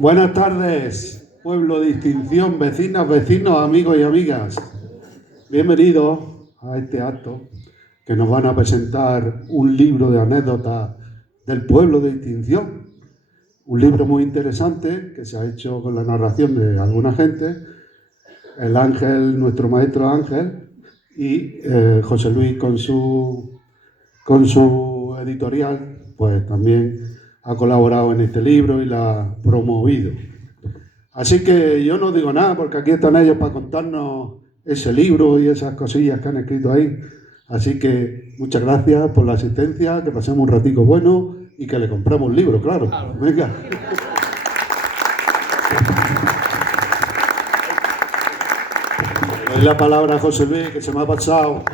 Buenas tardes, pueblo de distinción, vecinas, vecinos, amigos y amigas. Bienvenidos a este acto que nos van a presentar un libro de anécdotas del pueblo de distinción. Un libro muy interesante que se ha hecho con la narración de alguna gente, el Ángel, nuestro maestro Ángel, y José Luis con su editorial, pues también ha colaborado en este libro y la ha promovido. Así que yo no digo nada porque aquí están ellos para contarnos ese libro y esas cosillas que han escrito ahí. Así que muchas gracias por la asistencia, que pasemos un ratico bueno y que le compremos un libro, claro. Venga. Le doy la palabra a José Luis, que se me ha pasado.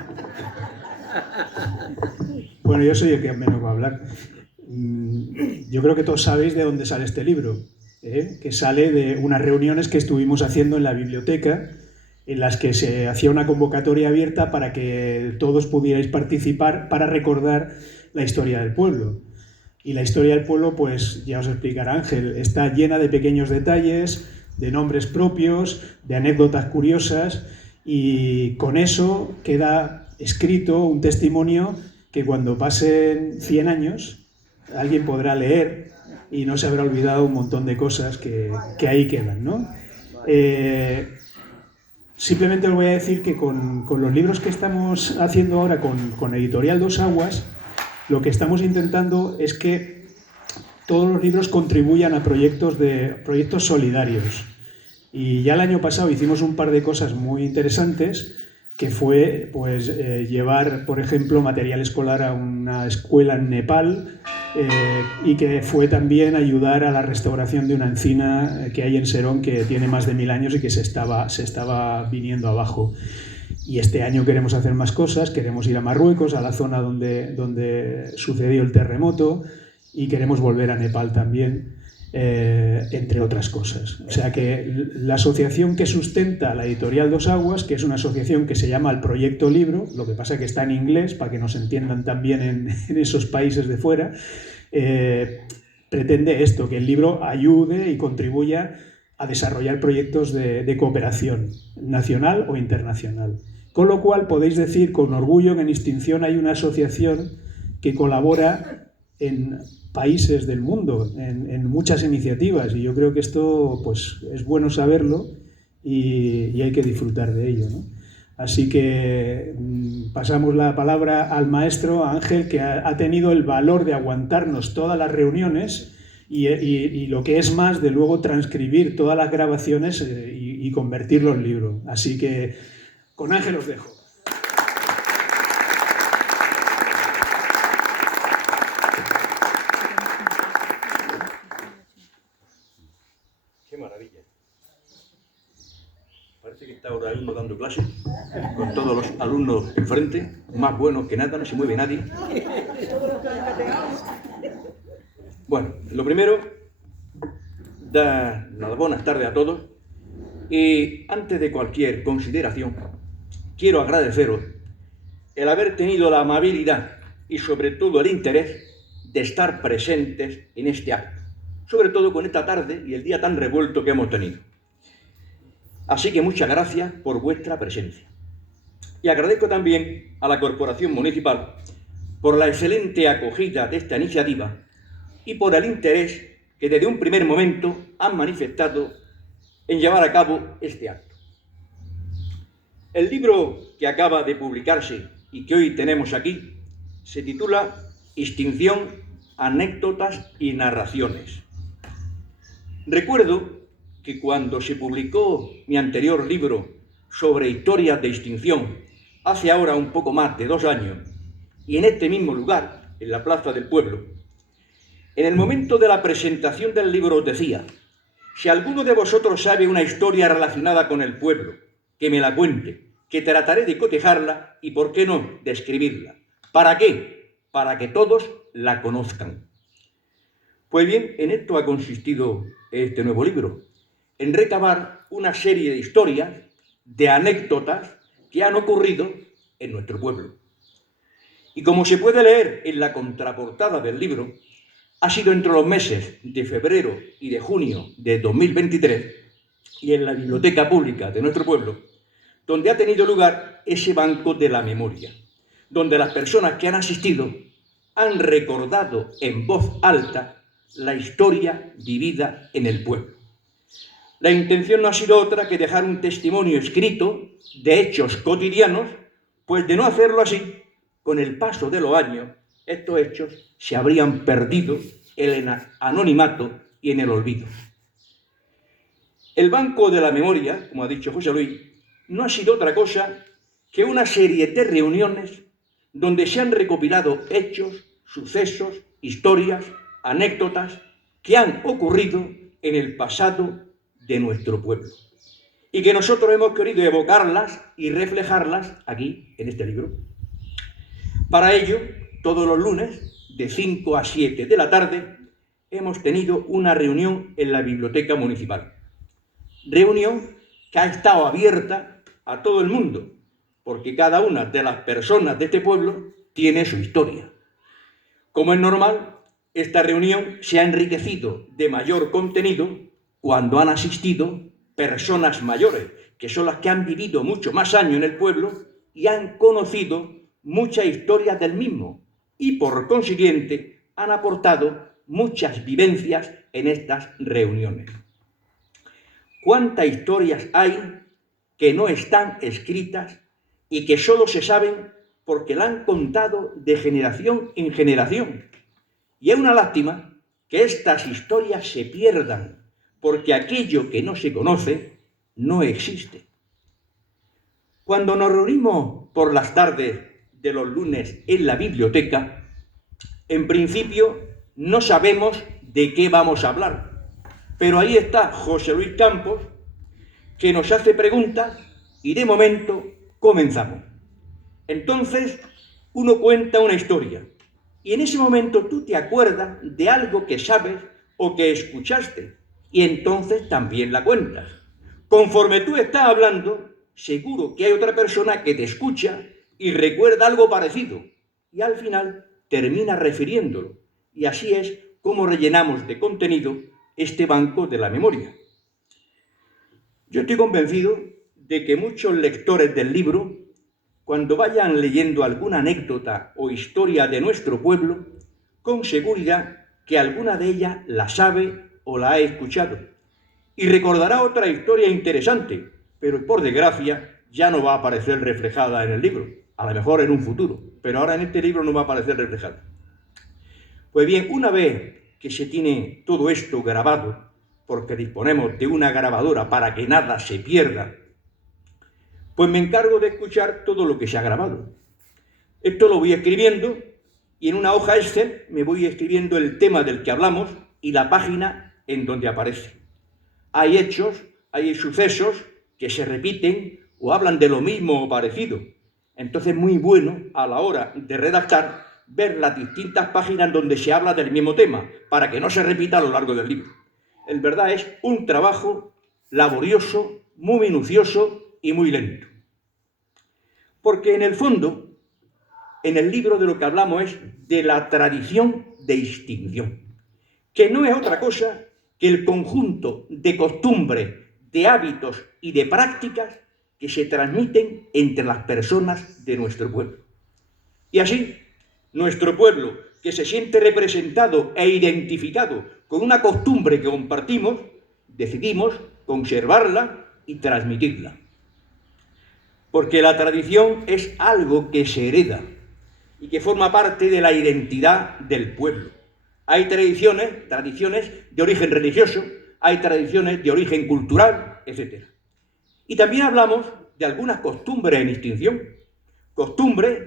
Bueno, yo soy el que menos va a hablar. Yo creo que todos sabéis de dónde sale este libro, que sale de unas reuniones que estuvimos haciendo en la biblioteca, en las que se hacía una convocatoria abierta para que todos pudierais participar para recordar la historia del pueblo. Y la historia del pueblo, pues ya os explicará Ángel, está llena de pequeños detalles, de nombres propios, de anécdotas curiosas, y con eso queda escrito un testimonio que cuando pasen 100 años alguien podrá leer y no se habrá olvidado un montón de cosas que ahí quedan, ¿no? Simplemente os voy a decir que con los libros que estamos haciendo ahora con Editorial Dos Aguas, lo que estamos intentando es que todos los libros contribuyan a proyectos solidarios. Y ya el año pasado hicimos un par de cosas muy interesantes, que fue pues, llevar, por ejemplo, material escolar a una escuela en Nepal, y que fue también ayudar a la restauración de una encina que hay en Serón, que tiene más de 1000 años y que se estaba viniendo abajo. Y este año queremos hacer más cosas, queremos ir a Marruecos, a la zona donde sucedió el terremoto, y queremos volver a Nepal también, entre otras cosas. O sea que la asociación que sustenta la Editorial Dos Aguas, que es una asociación que se llama el Proyecto Libro, lo que pasa que está en inglés para que nos entiendan también en esos países de fuera, pretende esto, que el libro ayude y contribuya a desarrollar proyectos de cooperación nacional o internacional. Con lo cual podéis decir con orgullo que en Extinción hay una asociación que colabora en países del mundo, en muchas iniciativas, y yo creo que esto pues, es bueno saberlo y hay que disfrutar de ello, ¿no? Así que pasamos la palabra al maestro, a Ángel, que ha tenido el valor de aguantarnos todas las reuniones y lo que es más, de luego transcribir todas las grabaciones y convertirlo en libro. Así que con Ángel os dejo. Qué maravilla. Parece que está ahora mismo dando clases, con todos los alumnos enfrente, más buenos que nada, no se mueve nadie. Bueno, lo primero, dar las buenas tardes a todos, y antes de cualquier consideración, quiero agradeceros el haber tenido la amabilidad y sobre todo el interés de estar presentes en este acto, sobre todo con esta tarde y el día tan revuelto que hemos tenido. Así que muchas gracias por vuestra presencia. Y agradezco también a la Corporación Municipal por la excelente acogida de esta iniciativa y por el interés que desde un primer momento han manifestado en llevar a cabo este acto. El libro que acaba de publicarse y que hoy tenemos aquí se titula Extinción, anécdotas y narraciones. Recuerdo que cuando se publicó mi anterior libro sobre historias de extinción, hace ahora un poco más de 2 años, y en este mismo lugar, en la Plaza del Pueblo, en el momento de la presentación del libro os decía: si alguno de vosotros sabe una historia relacionada con el pueblo, que me la cuente, que trataré de cotejarla y, por qué no, de escribirla. ¿Para qué? Para que todos la conozcan. Pues bien, en esto ha consistido este nuevo libro, en recabar una serie de historias, de anécdotas que han ocurrido en nuestro pueblo. Y como se puede leer en la contraportada del libro, ha sido entre los meses de febrero y de junio de 2023 y en la biblioteca pública de nuestro pueblo, donde ha tenido lugar ese banco de la memoria, donde las personas que han asistido han recordado en voz alta la historia vivida en el pueblo. La intención no ha sido otra que dejar un testimonio escrito de hechos cotidianos, pues de no hacerlo así, con el paso de los años, estos hechos se habrían perdido en el anonimato y en el olvido. El Banco de la Memoria, como ha dicho José Luis, no ha sido otra cosa que una serie de reuniones donde se han recopilado hechos, sucesos, historias, anécdotas que han ocurrido en el pasado de nuestro pueblo y que nosotros hemos querido evocarlas y reflejarlas aquí en este libro. Para ello, todos los lunes, de 5 a 7 de la tarde, hemos tenido una reunión en la biblioteca municipal. Reunión que ha estado abierta a todo el mundo, porque cada una de las personas de este pueblo tiene su historia. Como es normal, esta reunión se ha enriquecido de mayor contenido cuando han asistido personas mayores, que son las que han vivido mucho más años en el pueblo y han conocido muchas historias del mismo y, por consiguiente, han aportado muchas vivencias en estas reuniones. ¿Cuántas historias hay que no están escritas y que solo se saben porque la han contado de generación en generación? Y es una lástima que estas historias se pierdan, porque aquello que no se conoce no existe. Cuando nos reunimos por las tardes de los lunes en la biblioteca, en principio no sabemos de qué vamos a hablar. Pero ahí está José Luis Campos, que nos hace preguntas y de momento comenzamos. Entonces, uno cuenta una historia y en ese momento tú te acuerdas de algo que sabes o que escuchaste y entonces también la cuentas. Conforme tú estás hablando, seguro que hay otra persona que te escucha y recuerda algo parecido y al final termina refiriéndolo. Y así es como rellenamos de contenido este banco de la memoria. Yo estoy convencido de que muchos lectores del libro, cuando vayan leyendo alguna anécdota o historia de nuestro pueblo, con seguridad que alguna de ellas la sabe o la ha escuchado. Y recordará otra historia interesante, pero por desgracia ya no va a aparecer reflejada en el libro, a lo mejor en un futuro, pero ahora en este libro no va a aparecer reflejada. Pues bien, una vez que se tiene todo esto grabado, porque disponemos de una grabadora para que nada se pierda, pues me encargo de escuchar todo lo que se ha grabado. Esto lo voy escribiendo y en una hoja Excel me voy escribiendo el tema del que hablamos y la página en donde aparece. Hay hechos, hay sucesos que se repiten o hablan de lo mismo o parecido. Entonces es muy bueno a la hora de redactar ver las distintas páginas donde se habla del mismo tema, para que no se repita a lo largo del libro. En verdad es un trabajo laborioso, muy minucioso y muy lento. Porque en el fondo, en el libro de lo que hablamos es de la tradición de extinción, que no es otra cosa que el conjunto de costumbres, de hábitos y de prácticas que se transmiten entre las personas de nuestro pueblo. Y así, nuestro pueblo, que se siente representado e identificado con una costumbre que compartimos, decidimos conservarla y transmitirla. Porque la tradición es algo que se hereda y que forma parte de la identidad del pueblo. Hay tradiciones de origen religioso, hay tradiciones de origen cultural, etc. Y también hablamos de algunas costumbres en extinción, costumbres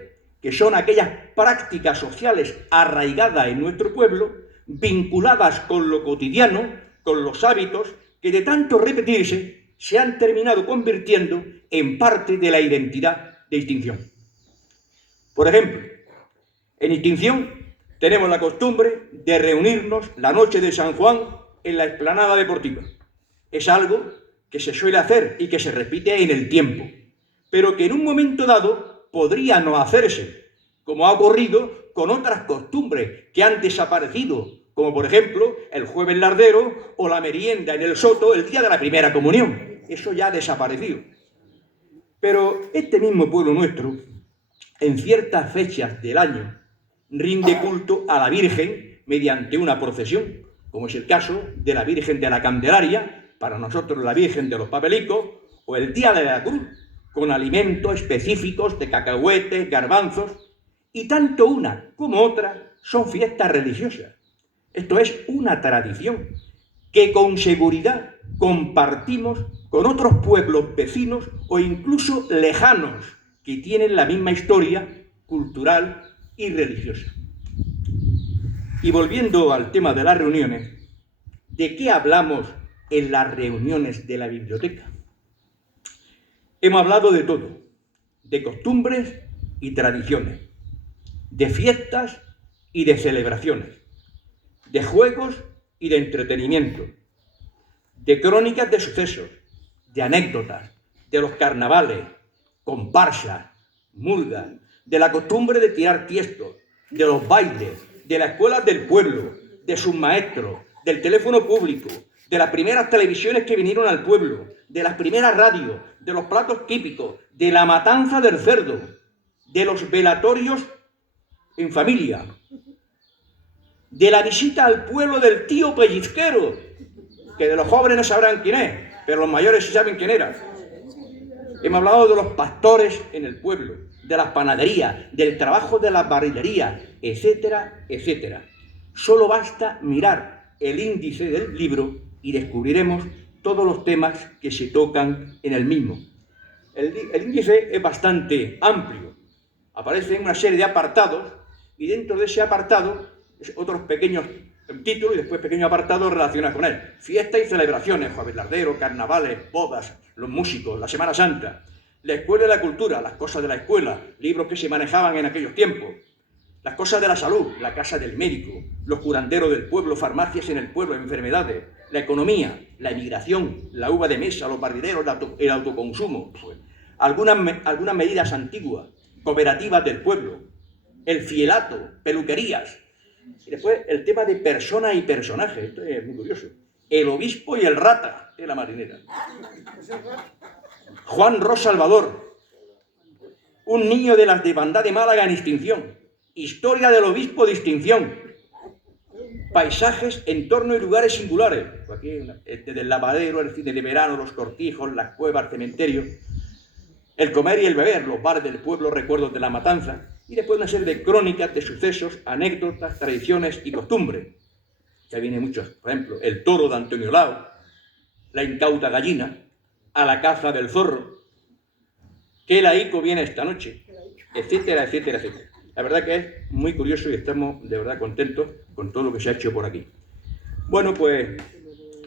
que son aquellas prácticas sociales arraigadas en nuestro pueblo, vinculadas con lo cotidiano, con los hábitos, que de tanto repetirse se han terminado convirtiendo en parte de la identidad de extinción. Por ejemplo, en extinción tenemos la costumbre de reunirnos la noche de San Juan en la explanada deportiva. Es algo que se suele hacer y que se repite en el tiempo, pero que en un momento dado podría no hacerse, como ha ocurrido con otras costumbres que han desaparecido, como por ejemplo el jueves lardero o la merienda en el soto el día de la primera comunión. Eso ya ha desaparecido. Pero este mismo pueblo nuestro, en ciertas fechas del año, rinde culto a la Virgen mediante una procesión, como es el caso de la Virgen de la Candelaria, para nosotros la Virgen de los Papelicos, o el Día de la Cruz, con alimentos específicos de cacahuetes, garbanzos, y tanto una como otra son fiestas religiosas. Esto es una tradición que con seguridad compartimos con otros pueblos vecinos o incluso lejanos que tienen la misma historia cultural y religiosa. Y volviendo al tema de las reuniones, ¿de qué hablamos en las reuniones de la biblioteca? Hemos hablado de todo, de costumbres y tradiciones, de fiestas y de celebraciones, de juegos y de entretenimiento, de crónicas de sucesos, de anécdotas, de los carnavales, comparsas, murgas, de la costumbre de tirar tiestos, de los bailes, de las escuelas del pueblo, de sus maestros, del teléfono público, de las primeras televisiones que vinieron al pueblo, de las primeras radios, de los platos típicos, de la matanza del cerdo, de los velatorios en familia, de la visita al pueblo del tío pellizquero, que de los jóvenes no sabrán quién es, pero los mayores sí saben quién era. Hemos hablado de los pastores en el pueblo, de las panaderías, del trabajo de las barrilerías, etcétera, etcétera. Solo basta mirar el índice del libro y descubriremos todos los temas que se tocan en el mismo. El índice es bastante amplio. Aparecen una serie de apartados y dentro de ese apartado otros pequeños títulos y después pequeños apartados relacionados con él. Fiestas y celebraciones, jueves lardero, carnavales, bodas, los músicos, la Semana Santa, la escuela y la cultura, las cosas de la escuela, libros que se manejaban en aquellos tiempos, las cosas de la salud, la casa del médico, los curanderos del pueblo, farmacias en el pueblo, enfermedades, la economía, la emigración, la uva de mesa, los barrileros, el autoconsumo, pues, algunas medidas antiguas, cooperativas del pueblo, el fielato, peluquerías. Y después el tema de personas y personajes, esto es muy curioso. El obispo y el rata de la marinera. Juan Ros Salvador, un niño de las de Hermandad de Málaga en extinción. Historia del obispo de extinción. Paisajes, entornos y lugares singulares. Aquí, desde el lavadero, el cine de verano, los cortijos, las cuevas, el cementerio. El comer y el beber, los bares del pueblo, recuerdos de la matanza. Y después una serie de crónicas, de sucesos, anécdotas, tradiciones y costumbres. Ya vienen muchos, por ejemplo, el toro de Antonio Lao, la incauta gallina, a la caza del zorro, que la ICO viene esta noche, etcétera, etcétera, etcétera. La verdad que es muy curioso y estamos de verdad contentos con todo lo que se ha hecho por aquí. Bueno, pues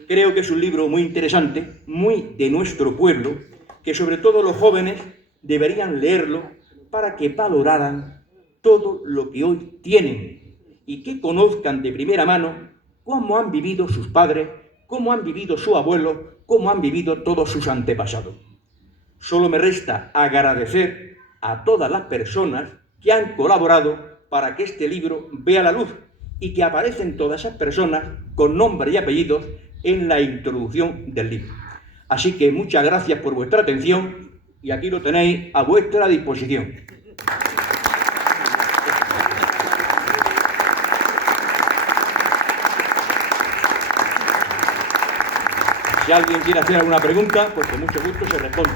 creo que es un libro muy interesante, muy de nuestro pueblo, que sobre todo los jóvenes deberían leerlo para que valoraran todo lo que hoy tienen y que conozcan de primera mano cómo han vivido sus padres, cómo han vivido sus abuelos, cómo han vivido todos sus antepasados. Solo me resta agradecer a todas las personas que han colaborado para que este libro vea la luz y que aparecen todas esas personas con nombres y apellidos en la introducción del libro. Así que muchas gracias por vuestra atención y aquí lo tenéis a vuestra disposición. Si alguien quiere hacer alguna pregunta, pues con mucho gusto se responde.